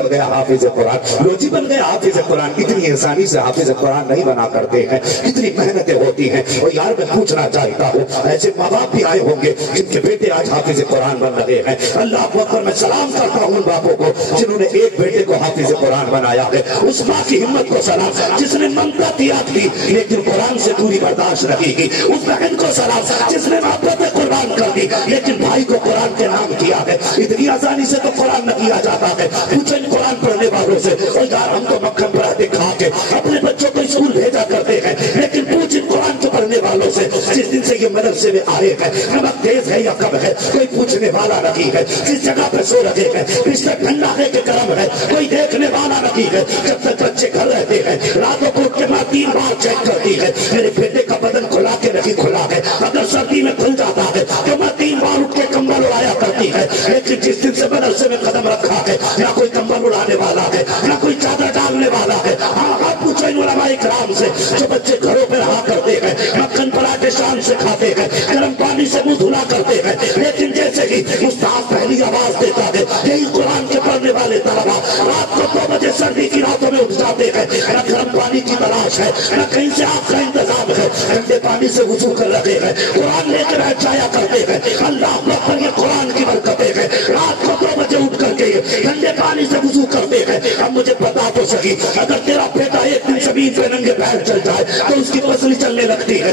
बन गया हाफिज कुरान, रोजी बन गया हाफिज कुरान। इतनी आसानी से हाफिज कुरान नहीं बना करते हैं, कितनी मेहनतें होती हैं। और यार मैं पूछना चाहता हूँ, ऐसे माँ बाप भी आए होंगे जिनके बेटे आज हाफिज कुरान बन रहे हैं। अल्लाह अकबर, मैं सलाम करता हूँ उन बापों को जिन्होंने एक बेटे को हाफिज कुरान बनाया है। उस माँ की हिम्मत को सलाम जिसने ममता त्याग दी लेकिन कुरान से दूरी बर्दाश्त नहीं की। उस बहन को सलाम जिसने मोहब्बत कुरान कर दी लेकिन भाई को कुरान के नाम किया है। इतनी आसानी से तो कुरान न किया जाता है। पूछो इन कुरान पढ़ने वालों से, और यार हम तो मक्खन पराठे खा के अपने बच्चों को स्कूल भेजा करते हैं, लेकिन पूछ इन कुरान के पढ़ने वालों से जिस दिन से ये मदरसे में आए हैं, नमक तेज है या कम है कोई पूछने वाला नहीं है। जिस जगह पे सो रहे हैं बिस्तर ठंडा है कि गर्म है कोई देखने वाला नहीं है। जब तक बच्चे घर रहते हैं रातों को उठ के माँ 3 बार चेक करती है, मेरे बेटे का बदन खुला के नहीं खुला है। अगर सर्दी में खुल जाता है तो माँ 3 बार उठ के कंबल उड़ाया करती है। लेकिन जिस दिन से मदरसे में कदम रखा है ना कोई कंबल उड़ाने वाला है ना कोई चादर डालने वाला है। हाँ हाँ पूछो इन उलमाए किराम से जो बच्चे घरों पे रहा करते हैं, मक्खन पराठे शाम से खाते हैं, गर्म पानी से मुंह धुला करते हैं, लेकिन जैसे ही उस्ताद पहली आवाज देता है यही कुरान के पढ़ने वाले तलबा रात को 2 बजे सर्दी की रातों में उठ जाते हैं। न गर्म पानी की तलाश है न कहीं से आग का इंतजाम है, ठंडे पानी से वुजू कर रहे हैं, कुरान लेकर बैठ जाया करते हैं। अल्लाह अकबर, ये कुरान की बरकतें हैं। रात को 2 बजे उठ करके ठंडे पानी से वुजू करते हैं। अब मुझे बता तो सही, अगर तेरा बेटा एक दिन जमीन पे नंगे पैर चल जाए तो उसकी पसली चलने लगती है।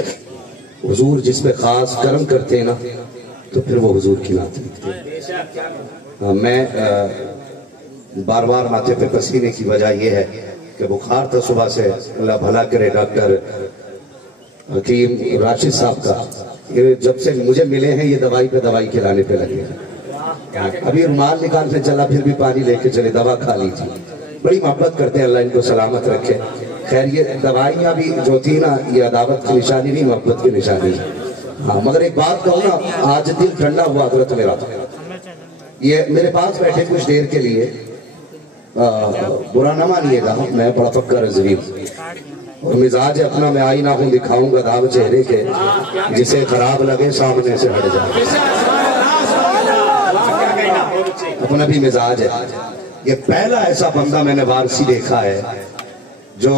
हुजूर जिस पे खास करम करते हैं ना तो फिर वो हुजूर की नात लिखते हैं। मैं बार बार माथे पे पसीने की वजह यह है कि बुखार था सुबह से, अल्लाह भला करे डॉक्टर हकीम राशिद साहब का, ये जब से मुझे मिले हैं ये दवाई पे दवाई खिलाने पे लगे हैं। अभी रुमाल निकालने चला फिर भी पानी लेके चले, दवा खा लीजिए। बड़ी मोहब्बत करते हैं, अल्लाह इनको सलामत रखे। खैर ये दवाइयाँ भी जो थी ना ये अदावत की निशानी नहीं, मोहब्बत की निशानी है। हाँ मगर एक बात कहूँ ना, आज दिल ठंडा हुआ हजरत मेरा। ये मेरे पास बैठे कुछ देर के लिए, बुरा न मानिएगा, मैं बड़ा फक्कर रज़वी और मिजाज अपना मैं आईना हूँ दिखाऊंगा दाव चेहरे के, जिसे खराब लगे सामने से हट जाए। अपना भी मिजाज है। ये पहला ऐसा बंदा मैंने वारसी देखा है जो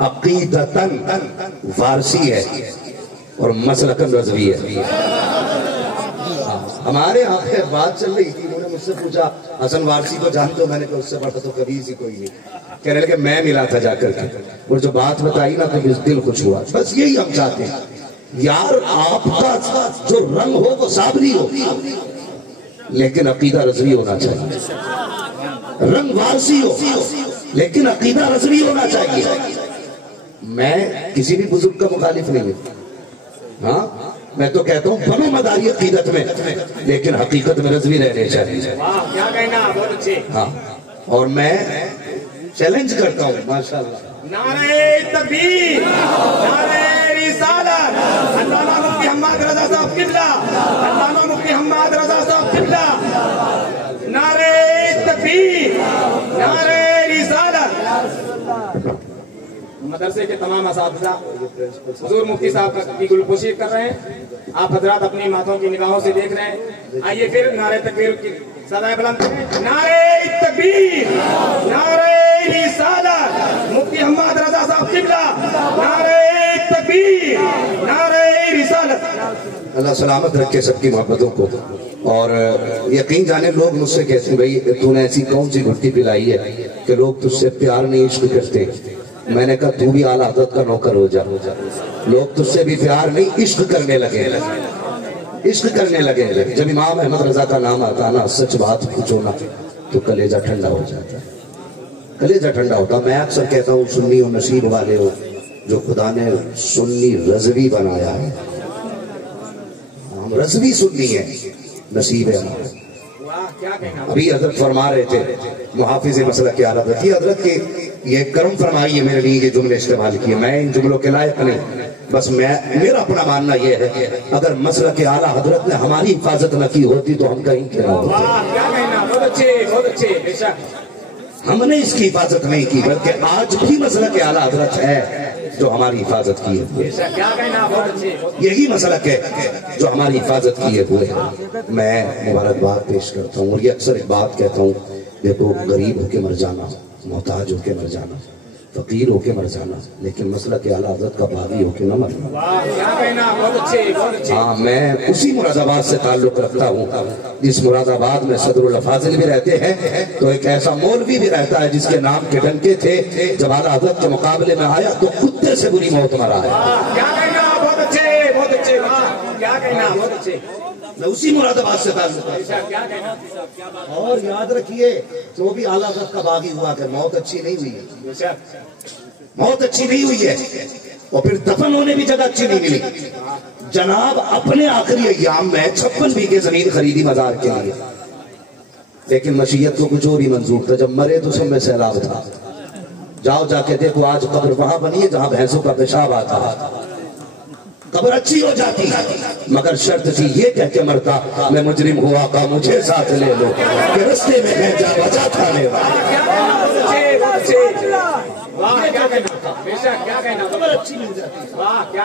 अकीदतन वारसी है और मसलकन रज़वी है। हमारे यहाँ पे बात चल रही थी, उन्होंने मुझसे पूछा हसन वारसी को जानते हो? मैंने कहा उससे बड़ा तो कभी सी कोई नहीं। कहने लगे मैं मिला था जाकर के, और जो बात बताई ना तो दिल खुश हुआ। बस यही हम चाहते हैं यार, आपका जो रंग हो वो साबरी हो लेकिन अकीदा रज़वी होना चाहिए। रंग वारसी हो लेकिन अकीदा रज़वी होना चाहिए। मैं किसी भी बुजुर्ग का मुखालिफ नहीं हूँ। हाँ मैं तो कहता हूँ बनो मदारी अकीदत में लेकिन हकीकत में रज़वी रहने चाहिए। क्या कहना, बहुत अच्छे। हाँ और मैं चैलेंज करता हूँ माशाअल्लाह, नारे तकबीर, नारे रिसालत, अल्लामा मुफ्ती हम्माद रज़ा साहब किबला, अल्लामा मुफ्ती हम्माद रज़ा साहब किबला, नारे तकबीर, नारे रिसालत। मदरसे के तमाम असातिज़ा हुजूर मुफ्ती साहब की गुलपोशी कर रहे हैं। आप हजरात अपनी माथों की निगाहों से देख रहे हैं। आइए फिर नारे तकबीर की सदाएं बुलंद करें। नारे तकबीर, नारे रिसालत, मुफ्ती हम्माद रज़ा साहब किबला, नारे तकबीर, नारे रिसालत। अल्लाह सलामत रखे सबकी मोहब्बतों को। और यकीन जाने लोग मुझसे कहते हैं भाई तूने ऐसी कौन सी घुट्टी पिलाई है कि लोग तुझसे प्यार नहीं इश्क करते। मैंने कहा तू भी आला हज़रत का नौकर हो जा, लोग तुझसे भी प्यार नहीं इश्क करने लगे, इश्क करने लगे। जब इमाम अहमद रजा का नाम आता ना, सच बात पूछो ना तो कलेजा ठंडा हो जाता है, कलेजा ठंडा होता। मैं अक्सर कहता हूँ सुन्नी और नसीब वाले हो जो खुदा ने सुन्नी रज़वी बनाया है। हम रज़वी सुन्नी है, नसीब है हमारा। अभी हजरत फरमा रहे थे मुहाफिज मसला की आला हजरत, ये हजरत के ये करम फरमाई है मेरे लिए, ये जुमले इस्तेमाल किए। मैं इन जुमलों के लायक नहीं, बस मेरा अपना मानना ये है अगर मसला के आला हजरत ने हमारी हिफाजत न की होती तो हम कहीं क्या होते। बहुत अच्छे, बहुत अच्छे। बेशक हमने इसकी हिफाजत नहीं की, बल्कि आज भी मसला के आला हजरत है जो हमारी हिफाजत किए हुए। क्या कहना, बहुत अच्छे। यही मसला है जो हमारी हिफाजत किए हुए है। मैं मुबारकबाद पेश करता हूँ और ये अक्सर एक बात कहता हूँ देखो गरीब होके मर जाना, मोहताज होके मर जाना, फकीर होके मर जाना, लेकिन मसला के आला हज़रत का बागी होके न मरना। हाँ, मैं उसी मुरादाबाद से ताल्लुक रखता हूँ जिस मुरादाबाद में सदरुल अफाजिल भी रहते हैं। तो एक ऐसा मौलवी भी रहता है जिसके नाम के डंके थे, जब आला हज़रत के मुकाबले में आया तो कुत्ते से बुरी मौत मरा है। क्या कहना, बहुत अच्छे, बहुत अच्छे, क्या कहना, बहुत अच्छे। मैं उसी मुरादाबाद से ताल्लुक क्या कहना। और याद रखिए, जो भी आला हज़रत का बागी हुआ कर मौत अच्छी नहीं हुई है, मौत अच्छी नहीं हुई है, और फिर दफन होने भी जगह अच्छी नहीं मिली। जनाब अपने आखिरी अय्याम में 56 बीघे जमीन खरीदी मजार के लिए, लेकिन मशीयत को कुछ और ही मंजूर था। जब मरे तो सब में सैलाब था। जाओ जाके देखो, आज कब्र वहां बनी है जहां भैंसों का पेशाब आता है। कब्र अच्छी हो जाती, मगर शर्त थी ये कह के मरता, मैं मुजरिम हुआ का मुझे साथ ले लो, कि रस्ते में भेजा बचा था मेरा।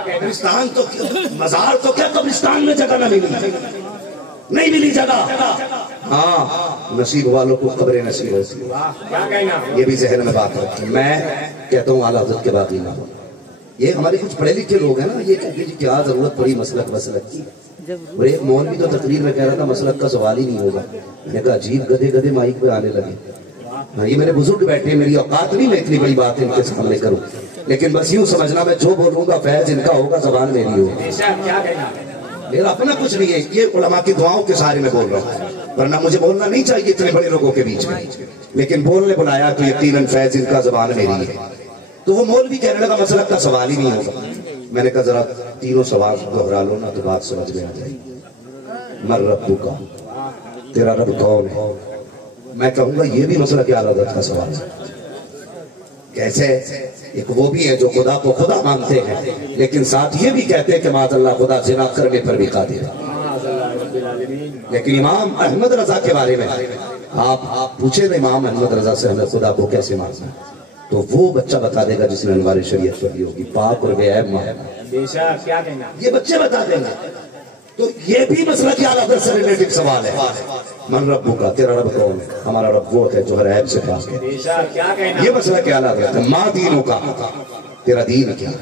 कब्रिस्तान तो मजार तो क्या, कब्रिस्तान में जगह न मिली, नहीं मिली जगह। हाँ, नसीब वालों को कब्रें नसीब होती है, ये भी जहन में बात रखी। मैं कहता हूँ आला हज़रत के बाकी ना हो। ये हमारे कुछ पढ़े लिखे लोग हैं ना, ये कहते हैं क्या जरूरत पड़ी मसलक मसलक की। और एक मौलवी तो तकरीर में कह रहा था मसलक का सवाल ही नहीं होगा। मैंने कहा अजीब, गधे गधे माइक पे आने लगे। हाँ, ये मेरे बुजुर्ग बैठे, मेरी औकात नहीं मैं इतनी बड़ी बात इनके सामने करूं, लेकिन बस यूं समझना मैं जो बोलूंगा फैज इनका होगा, जबान मेरी होगी, मेरा अपना कुछ नहीं है। ये उलमा की दुआओं के सहारे में बोल रहा हूँ, वरना मुझे बोलना नहीं चाहिए इतने बड़े लोगों के बीच में, लेकिन बोलने बुलाया तो यकीनन फैज इनका, जबान मेरी है। तो वो मौलवी कहने लगा मसलक का सवाल ही नहीं होगा। मैंने कहा जरा तीनों सवाल दोहरा लो ना तो बात समझ में आ जाएगी। मर रब्बू का, तेरा रब कौन है? मैं कहूंगा ये भी मसला के आला हज़रत का सवाल है। कैसे? एक वो भी है जो खुदा को खुदा मानते हैं, लेकिन साथ ये भी कहते हैं कि माज़अल्लाह खुदा जिना करने पर भी कादिर है। लेकिन इमाम अहमद रजा के बारे में आप पूछे ना इमाम अहमद रजा से हमें खुदा को कैसे मानना है, तो वो बच्चा बता देगा जिसने अनवार शरीयत पढ़ी होगी, पाक और बेऐब बेशक। क्या कहना, ये बच्चे बता देंगे। तो ये भी मसला की आला हज़रत से रिलेटेड सवाल है। मन रब्बू का, तेरा रब कौन है? हमारा रब वो है जो हर ऐब से पाक है। बेशक। क्या कहना, ये मसला क्या आला हज़रत है। माँ दीनों का, तेरा दीन क्या है?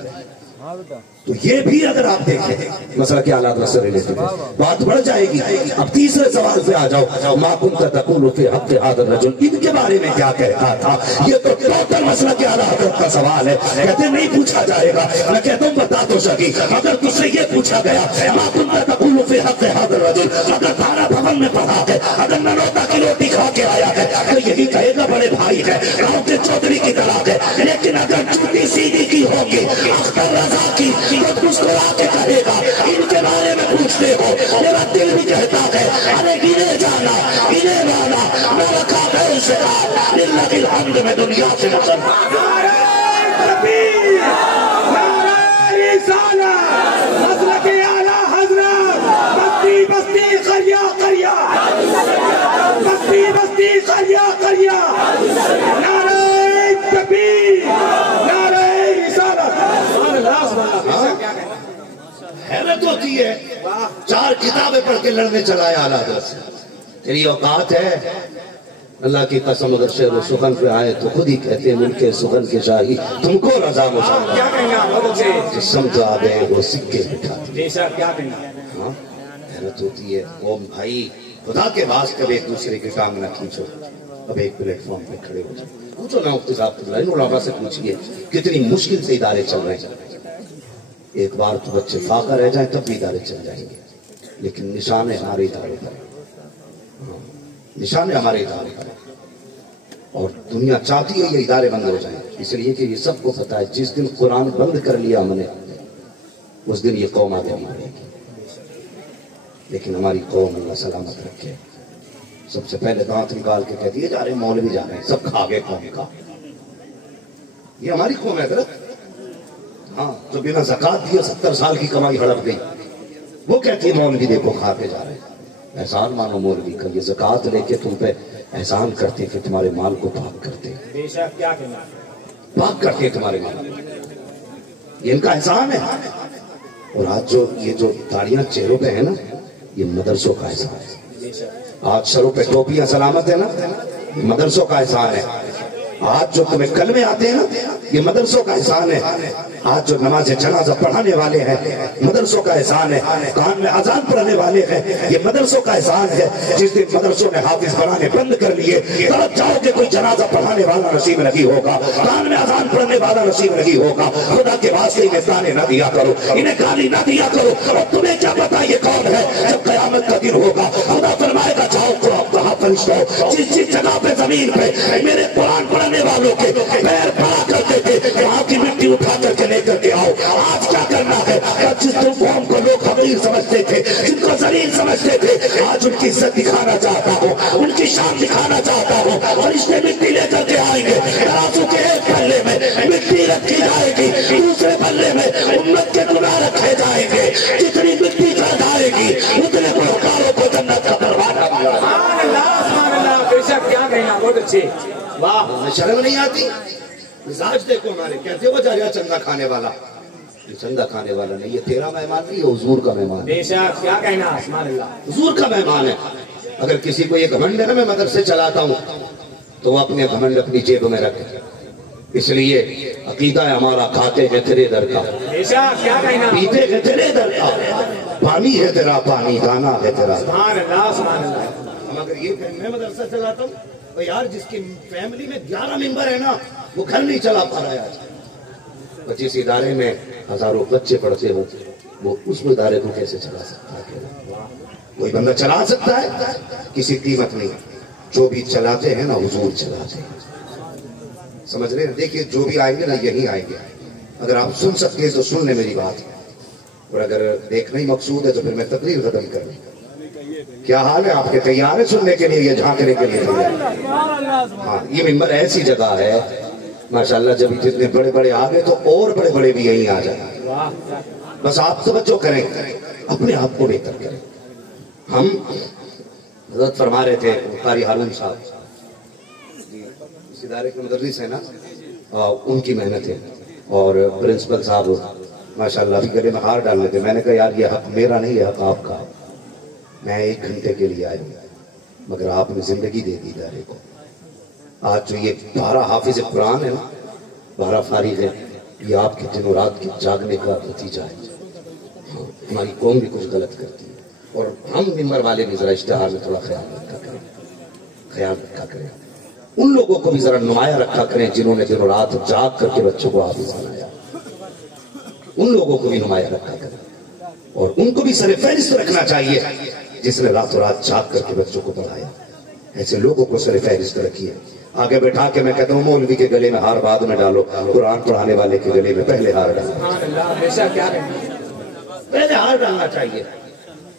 तो ये भी अगर आप देखें मसला के हालात से रिलेटेड है, बात बढ़ जाएगी। अब तीसरे सवाल पे आ जाओ, मा कुंता तक़ूलु फ़ी हक़्क़ि हाज़ा रजुल, इनके बारे में क्या कहता था? ये तो टोटल मसला के हालात का सवाल है। कहते नहीं पूछा जाएगा। मैं कहता हूँ बता तो सकी, अगर तुझसे ये पूछा गया मा कुंता तक़ूलु फ़ी हक़्क़ि हाज़ा रजुल, अगर थाना भवन में पढ़ा है, अगर ननौता की रोटी खा के आया है, तो यही कहेगा बड़े भाई है, गाँव के चौधरी की तरह है। लेकिन अगर जूती सीधी की होगी, अख्तर रजा की, तो मुस्कुरा के कहेगा इनके बारे में पूछते हो। मेरा दिल भी कहता है अरे गिने जाना, गिने वाला, मैं रखा है उसे लिल्लाहिल हम्द में दुनिया से मुसलमान। मसलक आला हज़रत, बस्ती बस्ती करिया करिया, बस्ती बस्ती करिया करिया, नारे तकबीर, नारे रिसालत। हैरत होती है, 4 किताबें पढ़ के लड़ने चला है आला हज़रत से। तेरी औकात है? अल्लाह की कसम अगर शेर व सुखन पे आए तो खुद ही कहते हैं मुल्के सुखन के शाही तुमको रजा मुशाह। क्या कहना, समझा दे वो सिक्के बिठा। क्या कहना। हाँ, हैरत होती है। ओ भाई, खुदा के वास्ते कभी एक दूसरे की टांग ना खींचो। अब एक प्लेटफॉर्म पे खड़े हो जाओ, पूछो ना मुफ्ती साहब इन उलमा से पूछिए कितनी मुश्किल से इदारे चल रहे हैं। एक बार तो बच्चे फाका रह जाए तब भी इदारे चल जाएंगे, लेकिन निशान है हमारे इदारे पर, निशान है हमारे इदारे पर। और दुनिया चाहती है ये इदारे बंद हो जाए, इसलिए कि ये सबको पता है जिस दिन कुरान बंद कर लिया हमने उस दिन ये कौम आगे बढ़ेगी। लेकिन हमारी कौम अल्लाह सलामत रखे। सबसे पहले दांत निकाल के कहती है जा रहे मौलवी जा रहे हैं, सब खा गए कौम का। ये हमारी कौम है दरअसल। हाँ, जो बिना ज़कात दिए 70 साल की कमाई हड़प गई, वो कहती है मौलवी देखो खा के जा रहे हैं। एहसान मानो मौलवी का, ये ज़कात लेके तुम पे एहसान करते कि तुम्हारे माल को पाक करते, क्या कहना, पाक करते तुम्हारे माल, ये इनका एहसान है। और आज जो ये जो दाढ़ियां चेहरों पे है ना, ये मदरसों का एहसान है। आज सरों पे टोपियां सलामत है ना, मदरसों का एहसान है। आज जो तुम्हें कलमे आते हैं ना, ये मदरसों का एहसान है। आज जो नमाज जनाजा पढ़ाने वाले हैं, मदरसों का एहसान है। कान में अजान पढ़ने वाले हैं, ये मदरसों का एहसान है। जिस दिन मदरसों ने हाफिज बनाने बंद कर लिए, तड़प जाओगे कोई जनाजा पढ़ाने वाला नसीब नहीं होगा, कान में अजान पढ़ने वाला नसीब नहीं होगा। खुदा के वास्ते इन्हें ताने न दिया करो, इन्हें गाली न दिया करो। और तुम्हें क्या पता ये कौन है? जब कयामत का दिन होगा, खुदा फरमाएगा जाओ कहाँ फरिश्तों, जिस जगह पे जमीन पे मेरे कुरान पढ़ने वालों के पैर पड़ा करते थे, वहां की मिट्टी उठा करके लेकर के आओ। आज क्या करना है? जिस कौम को लोग हकीर समझते थे, जिनको जलील समझते थे, आज उनकी इज्जत दिखाना चाहता हूँ, उनकी शान दिखाना चाहता हूँ। फरिश्ते मिट्टी लेकर के आएंगे, तराजू के एक पल्ले में मिट्टी रखी जाएगी, दूसरे पल्ले में उम्मत के गुनाह रखे जाएंगे। जितनी मिट्टी चढ़ाएगी उतने गुनहगारों को जन्नत का दरवाजा मिलेगा। बेशक, क्या कहना, बहुत अच्छे, वाह। शर्म नहीं आती? मिजाज देखो हमारे, कहते हो जा चंदा खाने वाला। ये चंदा खाने वाला नहीं, ये तेरा मेहमान नहीं, ये हुजूर का मेहमान है। बेशक, क्या कहना, हुजूर का मेहमान है। अगर किसी को ये घमंड है ना मैं मदरसे चलाता हूँ, तो वो अपने घमंड अपनी जेब में रखे। इसलिए अकीदा है हमारा, खाते हैं तेरे दर का, बेशक, क्या कहना, पीते हैं तेरे दर का, पानी है तेरा पानी, दाना है तेरा। सुभान अल्लाह, सुभान अल्लाह। हम अगर ये मैं मदरसा चलाता हूँ, तो यार जिसकी फैमिली में 11 मेंबर है ना, वो घर नहीं चला पा रहा है आज। जिस इदारे में हजारों बच्चे पढ़ते हो, वो उस इदारे को कैसे चला सकता है? कोई बंदा चला सकता है? किसी कीमत नहीं। जो भी चलाते हैं ना, हुजूर चलाते हैं। समझ रहे हैं? देखिए जो भी आएंगे ना, यही आएंगे। अगर आप सुन सकते हैं तो सुन ले मेरी बात, और अगर देखना ही मकसूद है तो फिर मैं तकरीर खत्म कर दूं। क्या हाल है आपके? तैयार है सुनने के लिए या झांकने के लिए? हाँ, ये मिंबर ऐसी जगह है माशाल्लाह, जब जितने बड़े बड़े आ गए तो और बड़े बड़े भी यहीं आ जाए। बस आप तवज्जो करें, अपने आप को बेहतर करें। हम हज़रत फरमा रहे थे, कारी हारून साहब इस इदारे के मुदर्रिस है ना, उनकी मेहनत है। और प्रिंसिपल साहब माशाल्लाह अभी गले में हार डाल लेते। मैंने कहा यार ये हक मेरा नहीं है, हक आपका। मैं 1 घंटे के लिए आया हूँ, मगर आपने जिंदगी दे दी इदारे को। आज जो ये 12 हाफिज कुरान है ना, 12 फारिग है, ये आपके दिनों रात के जागने का नतीजा है। हाँ, हमारी कौम भी कुछ गलत करती है, और हम मिंबर वाले भी जरा इश्तिहार में थोड़ा ख्याल रखा करें। उन लोगों को भी जरा नुमाया रखा करें जिन्होंने दिनों रात जाग करके बच्चों को हाफिज बनाया। उन लोगों को भी नुमाया रखा करें, और उनको भी सरे फहरिस्त रखना चाहिए जिसने रातों रात जाग करके बच्चों को पढ़ाया। ऐसे लोगों को सरे फहरिस्त रखिए। आगे बैठा के मैं कहता हूँ मौलवी के गले में हार बाद में डालो, कुरान पढ़ाने वाले के गले में पहले हार डालो। पहले हार डालना चाहिए।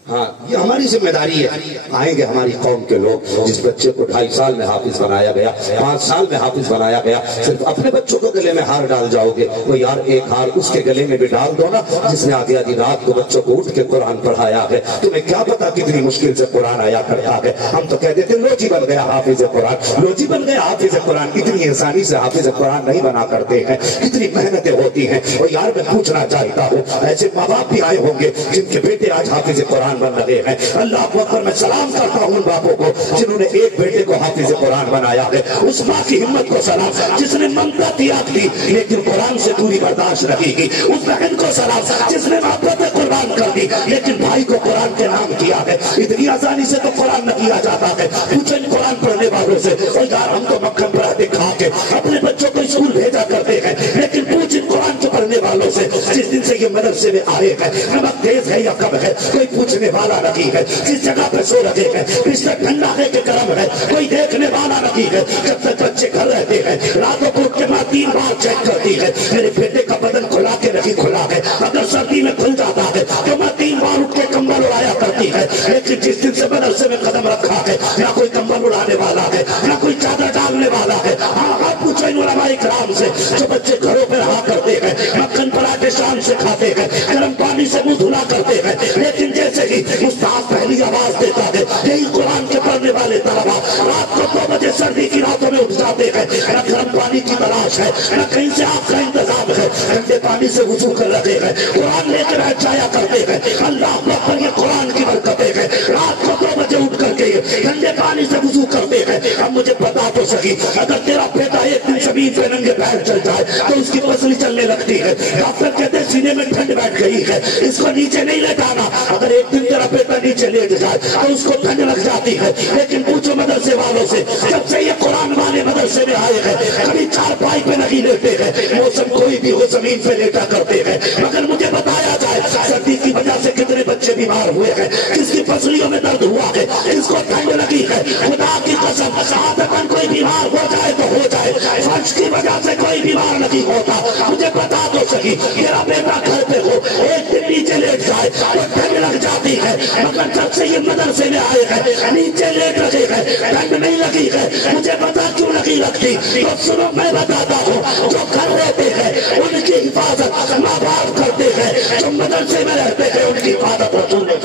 हाँ, ये हमारी जिम्मेदारी है। आएंगे हमारी कौम के लोग, जिस बच्चे को 2.5 साल में हाफिज बनाया गया, 5 साल में हाफिज बनाया गया, सिर्फ अपने बच्चों को गले में हार डाल जाओगे, तो यार एक हार उसके गले में भी डाल दो ना, जिसने आधी आधी रात को बच्चों को उठ के कुरान पढ़ाया है। तुम्हें क्या पता कितनी मुश्किल से कुरान आया करता है। हम तो कह देते लोजी बन गया हाफिज कुरान, लोजी बन गया हाफिज कुरान। इतनी आसानी से हाफिज कुरान नहीं बना करते हैं, कितनी मेहनतें होती हैं। और यार मैं पूछना चाहता हूँ, ऐसे माँ बाप भी आए होंगे जिनके बेटे आज हाफिज कुरान बन रहे हैं। अल्लाह अकबर, मैं सलाम करता हूँ उन बापों को जिन्होंने एक बेटे को हाफिज कुरान बनाया है। उस माँ की हिम्मत को सलाम जिसने ममता त्याग दी लेकिन कुरान से दूरी बर्दाश्त नहीं की। उस बहन को सलाम जिसने मोहब्बत कुर्बान कर दी लेकिन भाई को कुरान के नाम किया है। इतनी आसानी से तो कुरान न किया जाता है। पूछे कुरान पढ़ने वालों से, और यार हम तो मक्खन पराठे खा के अपने बच्चों को स्कूल भेजा करते हैं, लेकिन पूछे कुरान के पढ़ने वालों से जिस दिन से ये मदरसे में आए हैं, नमक तेज है या कम है कोई पूछने वाला नहीं है। जिस जगह पे सो रहे हैं बिस्तर ठंडा है कि गर्म है कोई देखने वाला नहीं है। जब तक बच्चे घर रहते हैं रातों को उठ के माँ 3 बार चेक करती है, मेरे बेटे का बदन खुला के नहीं खुला है। अगर सर्दी में खुल जाता है तो माँ 3 बार उठ के कंबल उड़ाया करती है। लेकिन जिस दिन से मदरसे में कदम रखा है, ना कोई कंबल उड़ाने वाला है, ना कोई चादर डालने वाला है। हाँ, आप पूछो इन उलमाए किराम से जो बच्चे घरों पर रहा करते हैं, मक्खन पराठे शाम से खाते हैं, गर्म पानी से मुंह धुला करते हैं, लेकिन जैसे ही उस्ताद पहली आवाज देता है, यही कुरान के पढ़ने वाले तलबा रात को 2 बजे सर्दी की रातों में उठ जाते हैं, न गर्म पानी की तलाश है, न कहीं से आग का इंतजाम है, ठंडे पानी से वुजू कर रखे हैं, कुरान लेकर बैठ जाया करते हैं। अल्लाह अकबर, ये कुरान की बरकतें हैं। रात को 2 बजे उठ करके ठंडे पानी से वुजू करते हैं। अब मुझे बता तो सकी, अगर तेरा बेटा एक दिन जमीन पे नंगे पैर चल जाए तो उसकी पसली चलने लगती है। डॉक्टर कहते हैं सीने में ठंड बैठ गई है, इसको नीचे नहीं लेटाना। अगर एक दिन तेरा बेटा नीचे लेट जाए तो उसको ठंड लग जाती है। लेकिन पूछो मदरसे वालों से, जब से ये कुरान वाले मदरसे में आए हैं कभी चारपाई पे नहीं लेटे हैं, मौसम कोई भी हो जमीन पे लेटा करते हैं। मगर मुझे बताया जाए सर्दी की वजह से कितने बच्चे बीमार हुए हैं, किसकी पसलियों में दर्द हुआ है, किसको ठंड लगी है। खुदा की कसम, आदतन कोई बीमार हो जाए तो हो जाए, फर्श की वजह से कोई बीमार नहीं होता। मुझे बता तो सकी, मेरा बेटा घर पे हो एक दिन नीचे लेट जाए तो ठंड लग जाती है। मगर जब से ये मदरसे में आए हैं नीचे लेट रखे हैं, ठंड नहीं लगी है। मुझे पता क्यों नहीं लगती, तो सुनो मैं बताता हूँ। जो घर रहते हैं उनकी हिफाजत माँ बाप करते हैं, जो मदरसे में रहते हैं उनकी हिफाजत रसूल ने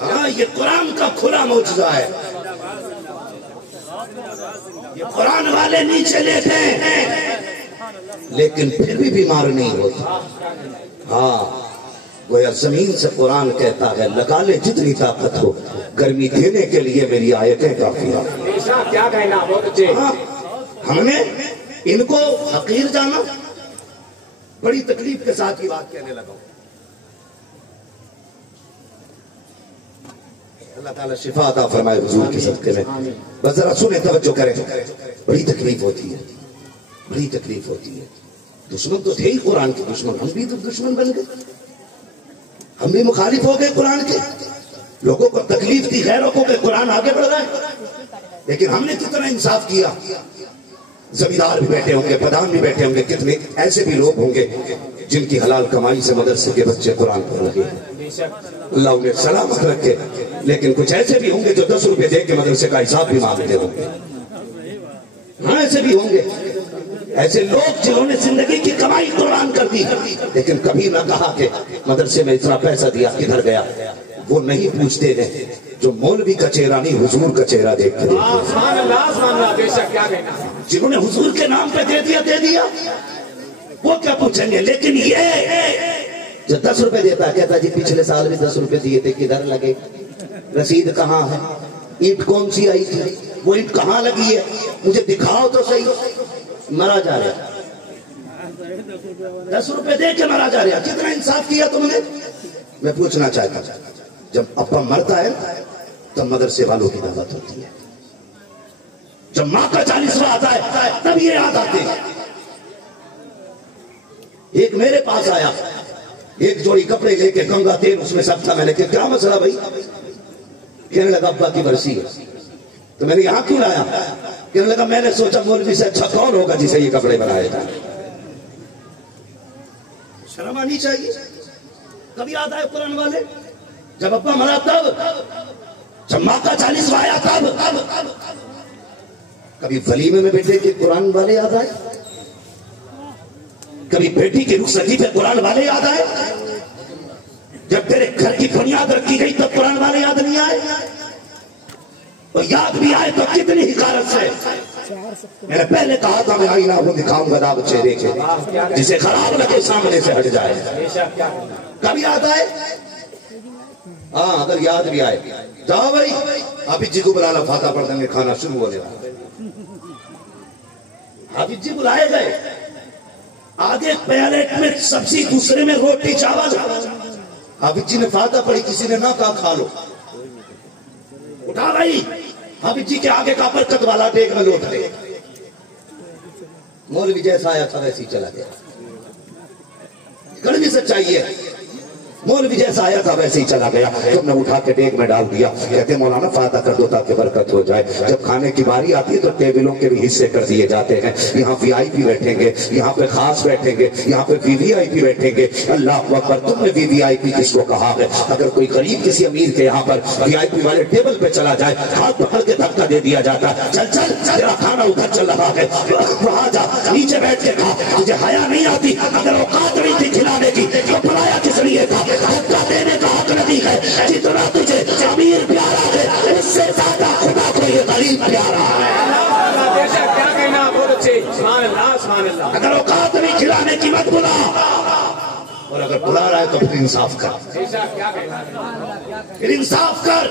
हाँ, ये कुरान का खुला मौजूदा है। ये कुरान वाले नीचे लेते हैं लेकिन फिर भी बीमार नहीं होते। हाँ, गोया जमीन से कुरान कहता है लगा ले जितनी ताकत हो, गर्मी देने के लिए मेरी आयतें काफी है। क्या कहना, बहुत अच्छे। हाँ, हमने इनको हकीर जाना, बड़ी तकलीफ के साथ ये बात कहने लगा। अल्लाह ताला शिफा अता फरमाए हुजूर के सदके में। बस जरा सुने, तवज्जो करें। बड़ी तकलीफ होती है, बड़ी तकलीफ होती है। दुश्मन तो थे ही कुरान के दुश्मन, हम भी तो दुश्मन बन गए, हम भी मुखालिफ हो गए कुरान के। लोगों को तकलीफ दी, गैरों को कुरान आगे बढ़ रहा है। लेकिन हमने कितना इंसाफ किया। जमींदार भी बैठे होंगे, प्रधान भी बैठे होंगे, कितने ऐसे भी लोग होंगे जिनकी हलाल कमाई से मदरसे के बच्चे कुरान पढ़ लगे। अल्लाह उन्हें सलामत रखे। लेकिन कुछ ऐसे भी होंगे जो 10 रुपए दे के मदरसे का हिसाब भी मांगते होंगे। हाँ, ऐसे भी होंगे, ऐसे लोग जिन्होंने जिंदगी की कमाई कुरान कर दी, लेकिन कभी ना कहा कि मदरसे में इतना पैसा दिया किधर गया। वो नहीं पूछते हैं जो मौलवी का चेहरा नहीं हुजूर का चेहरा देखते हैं। जिन्होंने हुजूर के नाम पे दे दिया वो क्या पूछेंगे। लेकिन ये जो 10 रुपए देता है कहता जी पिछले साल भी 10 रुपए दिए थे, किधर लगे, रसीद कहाँ है, ईंट कौन सी आई थी, वो ईंट कहाँ लगी है, मुझे दिखाओ तो सही। मरा जा रहा, 10 रुपए दे के मरा जा रहा। कितना इंसाफ किया तुमने। मैं पूछना चाहता, जब अप्पा मरता है तब मदरसे वालों की दावत होती है, जब माँ का 40वां आता है तब ये याद आते हैं। एक मेरे पास आया, एक जोड़ी कपड़े लेके, गंगा तेल उसमें सब था। मैंने कहा क्या मसला भाई, कहने लगा अब्बा की बरसी है। तो मैंने यहाँ क्यों लाया, कहने लगा मैंने सोचा मौलवी से अच्छा कौन होगा जिसे ये कपड़े बनाए था। शर्म आनी चाहिए। कभी याद आए कुरान वाले, जब अब्बा मरा तब, जब माँ का 40वां आया तब। कभी वलीमे में बेटे के कुरान वाले याद आए, कभी बेटी की रुखसती पे कुरान वाले याद आए, जब तेरे घर की बुनियाद रखी गई तब कुरान वाले याद नहीं आए। और याद भी आए तो कितनी हिकारत से। मैंने पहले कहा था मैं आईना वो दिखाऊंगा दाग चेहरे के, जिसे खराब लगे सामने से हट जाए। कभी याद आए, हाँ अगर याद भी आए, जाओ भाई हाफिज जी को बुला लो, फाता पढ़ देंगे, खाना शुरू होने वाला। हाफिज जी बुलाए गए, आगे प्लेट में सब्जी, दूसरे में रोटी चावल। हाफिज जी ने फाता पढ़ी, किसी ने ना कहा खा लो, उठा भाई। हाफिज जी के आगे का बरकत वाला देख में लौट गए। मौलवी जैसा आया था वैसे ही चला गया। कड़वी सच्चाई है। मौलवी जैसा आया था वैसे ही चला गया। तुमने उठा के डेग में डाल दिया। कहते मौलाना फायदा कर दो ताकि बरकत हो जाए। जब खाने की बारी आती है तो टेबलों के भी हिस्से कर दिए जाते हैं। यहाँ वीआईपी बैठेंगे, यहाँ पे खास बैठेंगे, यहाँ पे वीवीआईपी बैठेंगे। अल्लाह अकबर, तुमने वीवीआईपी किसको कहा है? अगर कोई गरीब किसी अमीर के यहाँ पर वीआईपी वाले टेबल पे चला जाए, हाथ पकड़ के धक्का दे दिया जाता है, चल चल तेरा खाना उधर चल रहा है, वहां जा, नीचे बैठ के खा। तुझे हया नहीं आती? अगर औकात नहीं थी खिलाने की तो बुलाया किस लिए था? धक्का देने का हक नहीं है। जितना तुझे अमीर प्यारा है उससे ज्यादा खुदा को ये गरीब प्यारा है। क्या कहना, बहुत अच्छे, सुभान अल्लाह, सुभान अल्लाह। अगर औकात नहीं खिलाने की मत बुला, और अगर बुला रहा है तो फिर इंसाफ कर, क्या कहना, फिर इंसाफ कर।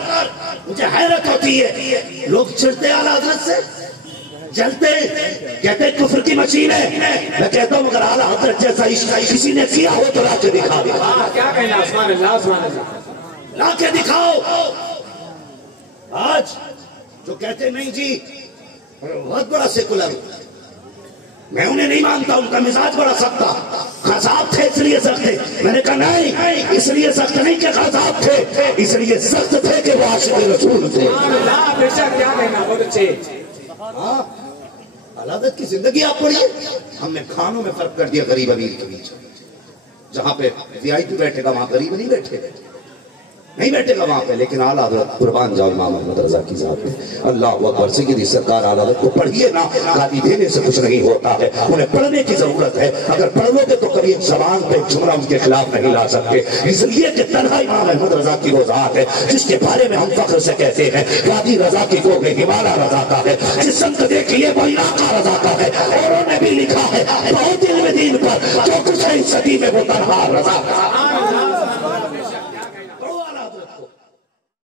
मुझे हैरत होती है, लोग चिढ़ते आला हज़रत से, जलते, कहते कुफ्र की मशीन है। मैं कहता हूँ अगर आला हज़रत जैसा इश्क किसी ने किया हो तो लाके दिखा दे। क्या कहना, सुभान अल्लाह, सुभान अल्लाह। लाके दिखाओ। आज जो कहते नहीं जी बहुत बड़ा सेकुलर, मैं उन्हें नहीं मानता, उनका मिजाज बड़ा सख्त था, ग़ज़ाब थे इसलिए सख्त थे। मैंने कहा नहीं, इसलिए सख्त नहीं कि ग़ज़ाब थे, इसलिए सख्त थे कि वो आशिक़ रसूल थे। बेशक, क्या कहना, बहुत अच्छे। अलादत की जिंदगी आप पढ़िए। हमने खानों में फर्क कर दिया गरीब अमीर के बीच। जहां पे वीआईपी बैठेगा वहां गरीब नहीं बैठेगा वहां पे, लेकिन आला हज़रत कुर्बान जाओ इमाम अहमद रजा की ज़ात में, अल्लाह अकबर, सय्यदी सरकार आला हज़रत को पढ़िए ना। गाली देने से कुछ नहीं होता है, उन्हें पढ़ने की जरूरत है। अगर पढ़ लोगे तो कभी एक जबान पे जुमला उनके खिलाफ नहीं ला सकते, इसलिए कि तन्हा इमाम अहमद रजा की वो ज़ात है जिसके बारे में हम फख्र से कहते हैं गादी रजा की को हिमालय रजा का है, जिस संत देखिए वो इलाका रजा का है। और उन्होंने भी लिखा है बहुत इल्म दीन पर जो कुछ है इस सदी में वो तन्हा रजा का।